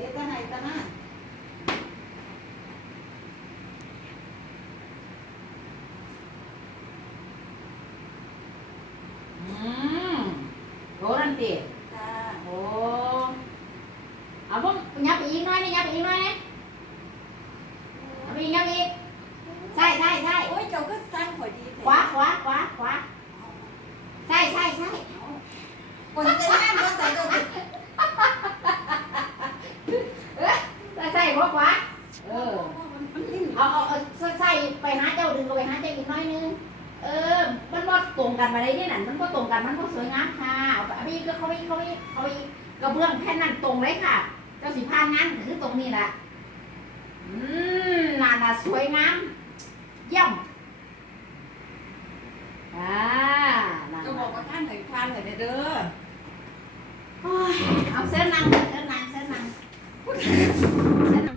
เฮ็ดตาไหนตาหน้า อืมโหนั่นติ จ้า โอ้เอาพวกยับไปอีกหน้อยนี่ยับไปอีกหน้อยนี่เอาไปอีกยับอีกใช่ใช่ใช่ โอ้ยเจ้าก็สร้างข่อยดีแท้ ขวาขวาขวาขวาใช่ใช่ใช่ คนจะแม่เมื่อใส่ตัวสิ ใช่ใช่ขวาขวาเออ มันลิ้น เอาเอาเอาใส่ไปหาเจ้าดึงก็ไปหาเจ้าอีกหน้อยนึง เออ มันบ่ตรงกันมาได้ที่นั่นมันก็ตรงกันมันก็สวยงามค่ะเอาไปเอาไปอีกก็เขาไปเขาไปเขาไปกระเบื้องแผ่นนั้นตรงเลยค่ะ เจ้าสิพานงานก็คือตรงนี้แหละอืมน่าน่ะสวยงามเยี่ยมอ่านั่นก็บอกว่าท่านให้พานให้เด้อโอ้ยเอาเส้นนั่งเส้นนั่งเส้นนั่งเส้นนั่ง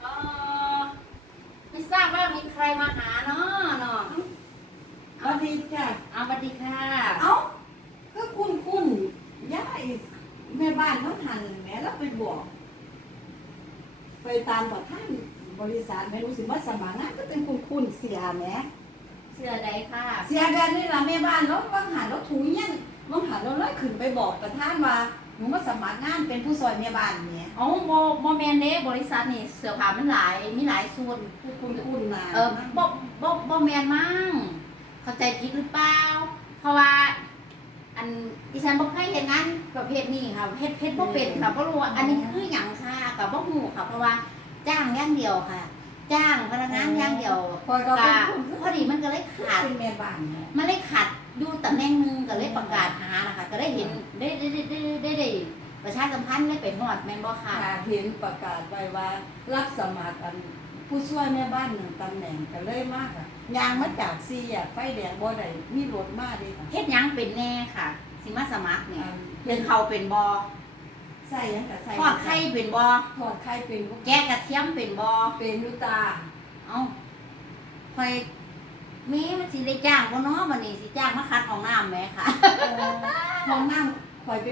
เอ่อไม่ทราบว่า มีใครมาหาเนาะเนาะสวัสดีจ้ะเอาสวัสดีค่ะเอ้าก็คุณคุณย่าอีแม่บ้านเขาทันแม่แล้วไปบอก ไปตามประท่านบริษัทไม่รู้สิว่าสมัครงานก็เป็นคุณคุณเสียแหม่เสื้อใดค่ะเสียแบบนี้ล่ะแม่บ้านแล้วบางหันแล้วถูเงี้ยนบางหันแล้วเลยขึ้นไปบอกประท่านว่า หนูมาสมัครงานเป็นผู้ซอยแม่บ้านเนี่ยเอาโมโมแมนเด้บริษัทนี่เสื้อผ้ามันหลาย มีหลายส่วนคุณคุณมาเออบ่บ่บ่แมนมั่งเข้าใจผิดหรือเปล่า เพราะว่า อันดิฉันบ่เคยเห็นงานประเภทนี้ค่ะเฮ็ดเฮ็ดบ่เป็นค่ะบ่รู้ว่าอันนี้คือหยังค่ะก็บ่ฮู้ค่ะ เพราะว่าจ้างอย่างเดียวค่ะ จ้างพนักงานอย่างเดียวพอยก็ก็เป็นคุณพอดีมันก็เลยขาดเป็นแม่บ้านเนี่ยมันเลยขัด อยู่ตำแหน่งหนึงก็เลยประกาศหานะคะก็ได้เห็นได้ได้ได้ได้ได้ได้ประชาสัมพันธ์เลยไปฮอดแม่นบ่ค่ะค่ะเห็นประกาศไว้ว่า รับสมัครอันผู้ช่วยแม่บ้านหนึ่งตำแหน่งก็เลยมากอะยางมาจากซีอะไฟแดงบ่ได้มีรถมาเดิค่ะเฮ็ดหยังเป็นแน่ค่ะ สิมาสมัครเนี่ยอันเดินเขาเป็นบ่ใส่หยังกับใส่ทอดไข่เป็นบ่ทอดไข่เป็นบ่แกะกระเทียมเป็นบ่เป็นอยุตา เอ้าคอย แม่มันสิได้จ้างบ่เนาะบัดนี้สิจ้างมาคัดห้องน้ำแหม่ค่ะ ห้องน้ำคอยไป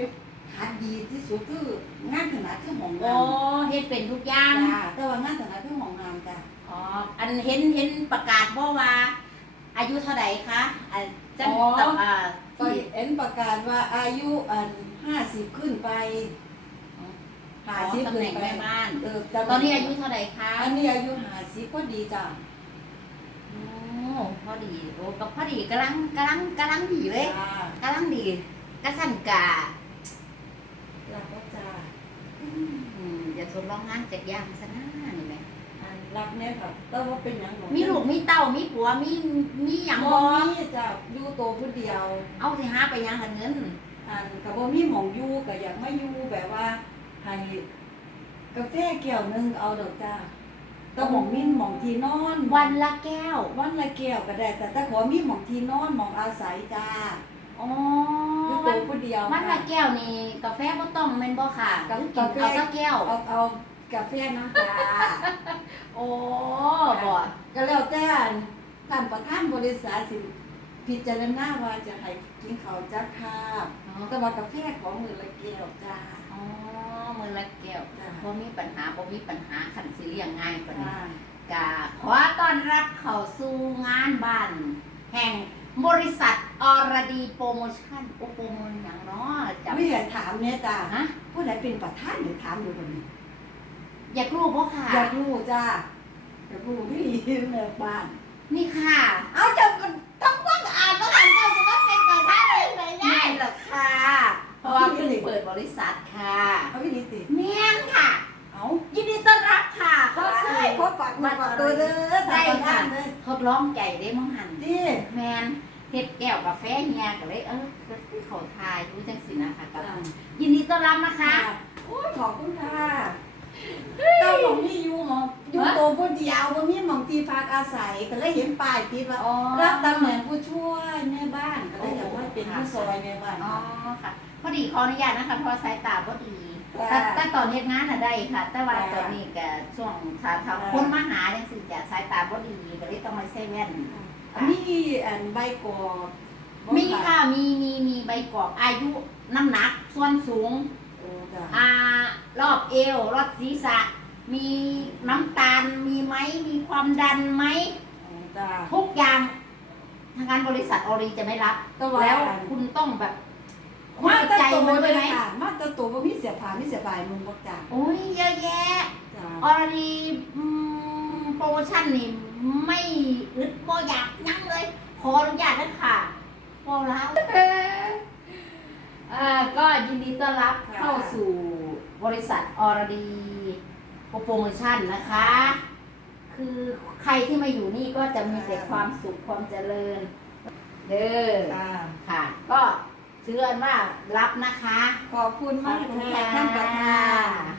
หัดดีที่สุดคืองานถนัดคือห้องโอ้น้ำเฮ็ดเป็นทุกอย่างจ้าแต่ว่างานถนัดคือห้องน้ำจ้าอ๋อ อันเห็นเห็นประกาศบ่ว่า อายุเท่าใดคะอันจังอ๋อตับอ่าก็ที่เอ็นประกาศว่าอายุอันห้าสิบขึ้นไปอ๋อห้าสิบตำขึ้แหนน่งไปแม่บ้าน เออตอนนี้อายุเท่าไหร่คะ อันนี้อายุห้าสิบพอดีจ้า โอ้พอดีโอ้กับพอดีกำลังกำลังกำลังดีเลยจ้ากำลังดีกระสั่นกาหลับแล้วจ้าอืมจะทดลองงานจากอย่างซะนะนี่แหละอันรับเนี่ยค่ะแต่ว่าเป็นหยังหนูมีลูกมีเต้ามีผัวมีมีหยังบ่บ่มีจ้าอยู่โตวผู้เดียว เอาสิหาไปหยังหันเงิน อันก็บ่มีหม่องอยู่ก็อยากมาอยู่แบบว่าให้กาแฟแก้วหนึงเอาดอกจ้า แต่หม่องมีหม่องที่นอนวันละแก้ว วันละแก้วก็ได้ แต่แต่ขอมีหม่องที่นอนหม่องอาศัยจ้าอ๋ออยู่โตวันวผู้เดียววันละค่ะแก้วนี่กาแฟบ่ต้องแม่นบ่ค่ะกากินกาแฟเอาแตะแก้ว เอาเอากาแฟน้ำจ้าโอ้บ่ก็แล้วแต่ท่านประธานบริษัทสิ พิจารณาว่าจะให้กินข้าวจักคาบแต่ว่ากาแฟของมือละแก้วจ้า อ๋อ มื้อละแก้วจ้าบ่มีปัญหาบ่มีปัญหาคันสิเลี้ยงง่ายกว่านี้จ้ากาขอต้อนรับเข้าสู่งานบ้าน แห่งบริษัทอรดีโปรโมชั่นโอ้โปรโมชั่นอย่างเนาะจำไม่อยากถามเนี่ยจ้าฮะผู้ใดเป็นประธานหรือถามอยู่คนนี้อยากรู้บ่ค่ะ อยากรู้จ้าอยากรู้ที่แม่บ้าน นี่ค่ะ เอา ริษัทค่ะเอาวิธีติแม่นค่ะ เอายินดีต้อนรับค่ะก็เข้าใช่สู่เขาฝากมาฝากตัวเด้อท่านประธานเลยทดลองใจได้มั้งหันดิแมนเฮ็ดแก้วกาแฟเฮียก็เลยเออก็คือเขาทายรู้จังสินะคะกับยินดีต้อนรับนะคะโอ้ยขอบคุณค่ะเจ้าหมองนี่อยู่หมองอยู่โตผู้เดียวบ่มีหมองที่พักอาศัยก็เลยเห็นป้ายติดว่าอ๋อรับตำแหน่งผู้ช่วยแม่บ้านก็เลยอยากว่าเป็นผู้ซอยแม่บ้านอ๋อค่ะ พอดีขออนุญาตนะคะเพราะสายตาพอดีแต่แต่ตอนเฮ็ดงานน่ะได้ค่ะ แต่ว่าค่ะตอนนี้ก็ช่วงถ้าถ้าค่ะคนมาหาจังซี่จะสายตาบ่ดีก็เลยต้องมาใส่แว่นมีอันใบกอกบ่มีค่ะมีมีมีใบกอกอายุน้ำหนักส่วนสูงโอ้จ้ะอ่ารอบเอวรอบศีรษะ มีน้ำตาลมีไหมมีความดันไหมโอ้จ้ะทุกอย่างทางการบริษัทออรีจะไม่รับแต่ว่าแล้วคุณต้องแบบคุณ มาเอาแตะใจโตมันเลด้วยยไหมค่ะมาแตะโตบ่มีเสียผ่ามีเสียบายมึงบ่จ้ะโอ้ยเยอะแยะจ้ะออรีอืมโปรโมชั่นนี่ไม่อึดบ่อยากยั้งเลย ขออนุญาตนะค่ะพอแล้วอ่าก็ยินดีต้อนรับเข้าสู่บริษัทอรดีโปรโมชั่นนะคะ คือใครที่มาอยู่นี่ก็จะมีแต่ความสุขความเจริญ เด้อจ้ะค่ะ ก็ เชื่อว่ารับนะคะ ขอบคุณมากขอบคุณค่ะค่ะท่านประธาน